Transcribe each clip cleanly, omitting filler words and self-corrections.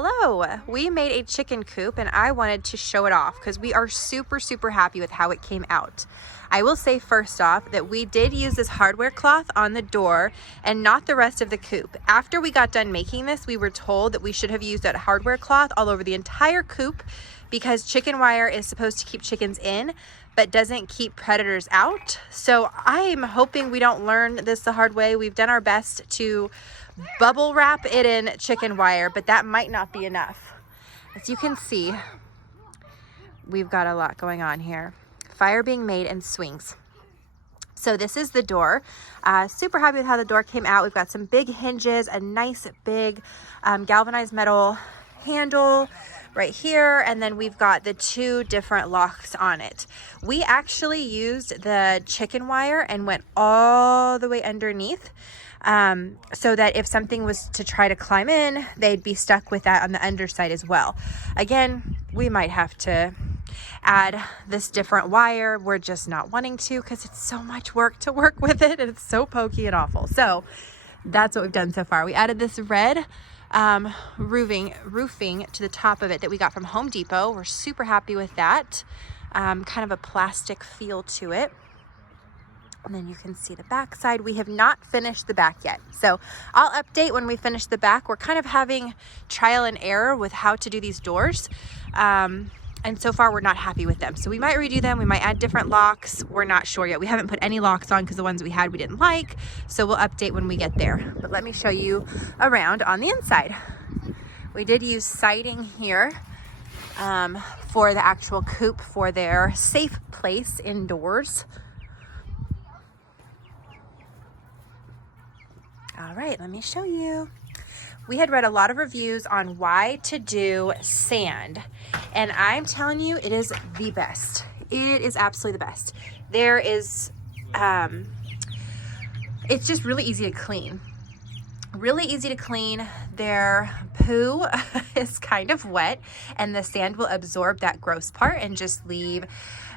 Hello, we made a chicken coop and I wanted to show it off because we are super happy with how it came out. I will say first off that we did use this hardware cloth on the door and not the rest of the coop. After we got done making this, we were told that we should have used that hardware cloth all over the entire coop because chicken wire is supposed to keep chickens in but doesn't keep predators out. So I'm hoping we don't learn this the hard way. We've done our best to bubble wrap it in chicken wire, but that might not be enough. As you can see, we've got a lot going on here. Fire being made in swings. So this is the door. Super happy with how the door came out. We've got some big hinges, a nice big galvanized metal handle right here, and then we've got the two different locks on it. We actually used the chicken wire and went all the way underneath so that if something was to try to climb in, they'd be stuck with that on the underside as well. Again, we might have to add this different wire. We're just not wanting to because it's so much work to work with it and it's so pokey and awful. So that's what we've done so far. We added this red roofing to the top of it that we got from Home Depot. We're super happy with that. Kind of a plastic feel to it. And then you can see the back side. We have not finished the back yet. So I'll update when we finish the back. We're kind of having trial and error with how to do these doors. And so far we're not happy with them. So we might redo them. We might add different locks. We're not sure yet. We haven't put any locks on because the ones we had we didn't like. So we'll update when we get there. But let me show you around on the inside. We did use siding here for the actual coop for their safe place indoors. All right, let me show you. We had read a lot of reviews on why to do sand, and I'm telling you, it is the best. It is absolutely the best. There is, it's just really easy to clean. Really easy to clean. Their poo is kind of wet, and the sand will absorb that gross part and just leave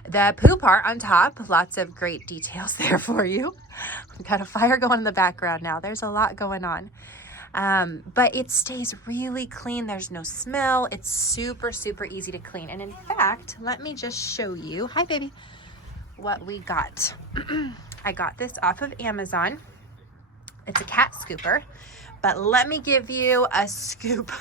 the poo part on top. Lots of great details there for you. We've got a fire going in the background now. There's a lot going on. But it stays really clean. There's no smell. It's super easy to clean. And in fact, let me just show you, hi baby, what we got. I got this off of Amazon. It's a cat scooper, but let me give you a scoop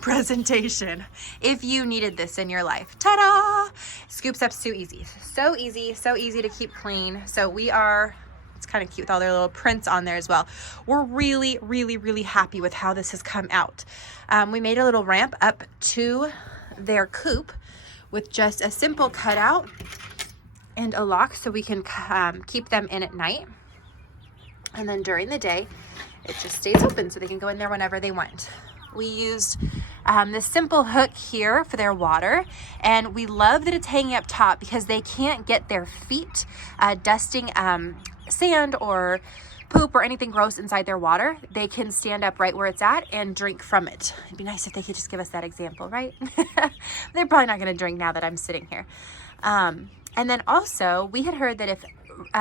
presentation if you needed this in your life. Ta-da! Scoops up so easy to keep clean. So it's kind of cute with all their little prints on there as well. We're really happy with how this has come out. We made a little ramp up to their coop with just a simple cutout and a lock so we can keep them in at night. And then during the day, it just stays open so they can go in there whenever they want. We used this simple hook here for their water, and we love that it's hanging up top because they can't get their feet dusting sand or poop or anything gross inside their water. They can stand up right where it's at and drink from it. It'd be nice if they could just give us that example, right? They're probably not going to drink now that I'm sitting here. And then also, we had heard that if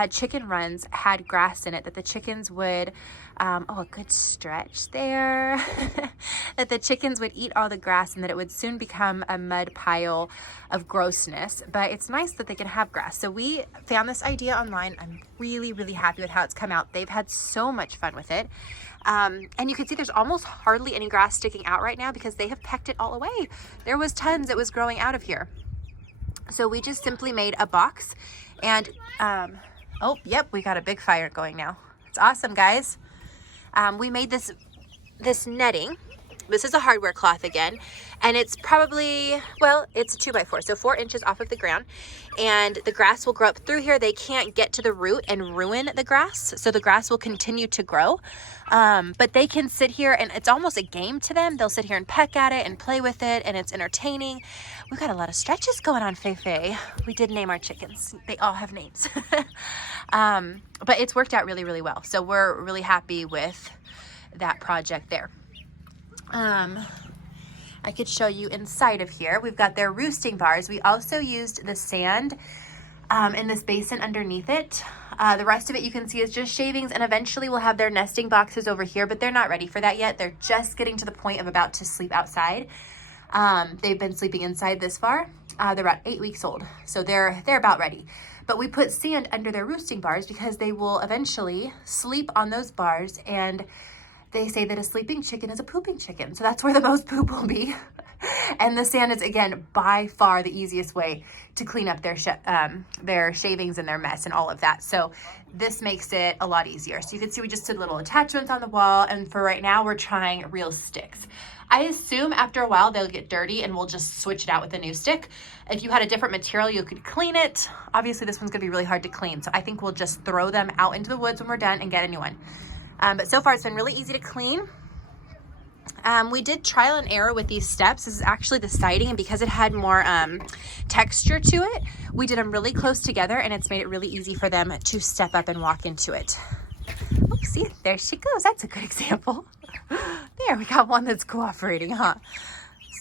chicken runs had grass in it, that the chickens would, a good stretch there, that the chickens would eat all the grass and that it would soon become a mud pile of grossness. But it's nice that they can have grass. So we found this idea online. I'm really happy with how it's come out. They've had so much fun with it. And you can see there's almost hardly any grass sticking out right now because they have pecked it all away. There was tons that was growing out of here. So we just simply made a box and, oh, yep, we got a big fire going now. It's awesome, guys. We made this netting. This is a hardware cloth again, and it's probably, well, it's a 2x4, so 4 inches off of the ground, and the grass will grow up through here. They can't get to the root and ruin the grass, so the grass will continue to grow, but they can sit here, and it's almost a game to them. They'll sit here and peck at it and play with it, and it's entertaining. We've got a lot of stretches going on, Feifei. We did name our chickens. They all have names. But it's worked out really well, so we're really happy with that project there. I could show you inside of here. We've got their roosting bars. We also used the sand in this basin underneath it The rest of it you can see is just shavings, and eventually we'll have their nesting boxes over here, but they're not ready for that yet. They're just getting to the point of about to sleep outside. They've been sleeping inside this far. They're about 8 weeks old, so they're about ready. But we put sand under their roosting bars because they will eventually sleep on those bars, and they say that a sleeping chicken is a pooping chicken. So that's where the most poop will be. And the sand is, again, by far the easiest way to clean up their shavings and their mess and all of that. So this makes it a lot easier. So you can see we just did little attachments on the wall, and for right now we're trying real sticks. I assume after a while they'll get dirty and we'll just switch it out with a new stick. If you had a different material, you could clean it. Obviously this one's gonna be really hard to clean, so I think we'll just throw them out into the woods when we're done and get a new one. But so far it's been really easy to clean. We did trial and error with these steps. This is actually the siding, and because it had more texture to it, we did them really close together, and it's made it really easy for them to step up and walk into it. Oh, see, there she goes. That's a good example. There, we got one that's cooperating, huh?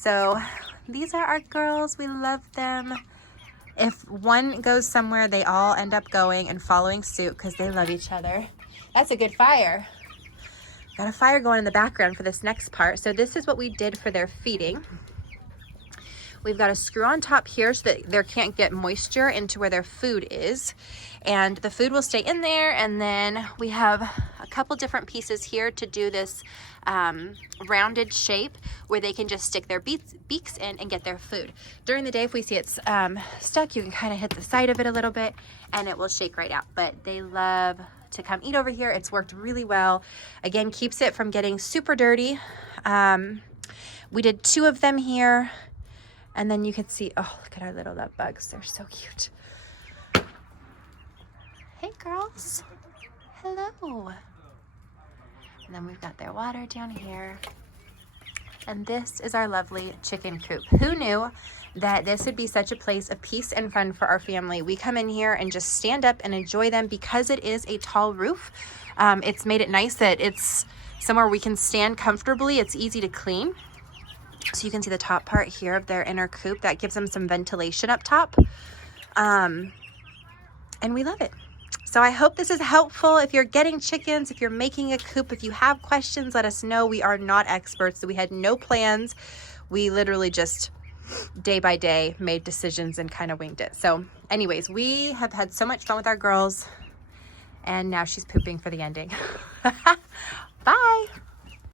So these are our girls. We love them. If one goes somewhere, they all end up going and following suit because they love each other. That's a good fire. Got a fire going in the background for this next part. So this is what we did for their feeding. We've got a screw on top here so that there can't get moisture into where their food is. And the food will stay in there. And then we have a couple different pieces here to do this rounded shape where they can just stick their beaks in and get their food. During the day, if we see it's stuck, you can kind of hit the side of it a little bit and it will shake right out. But they love to come eat over here. It's worked really well. Again, keeps it from getting super dirty. We did 2 of them here. And then you can see, oh, look at our little love bugs. They're so cute. Hey, girls. Hello. And then we've got their water down here. And this is our lovely chicken coop. Who knew that this would be such a place of peace and fun for our family? We come in here and just stand up and enjoy them because it is a tall roof. It's made it nice that it's somewhere we can stand comfortably. It's easy to clean. So you can see the top part here of their inner coop. That gives them some ventilation up top. And we love it. So I hope this is helpful. If you're getting chickens, if you're making a coop, if you have questions, let us know. We are not experts, so we had no plans. We literally just day by day made decisions and kind of winged it. So anyways, we have had so much fun with our girls, and now she's pooping for the ending. Bye.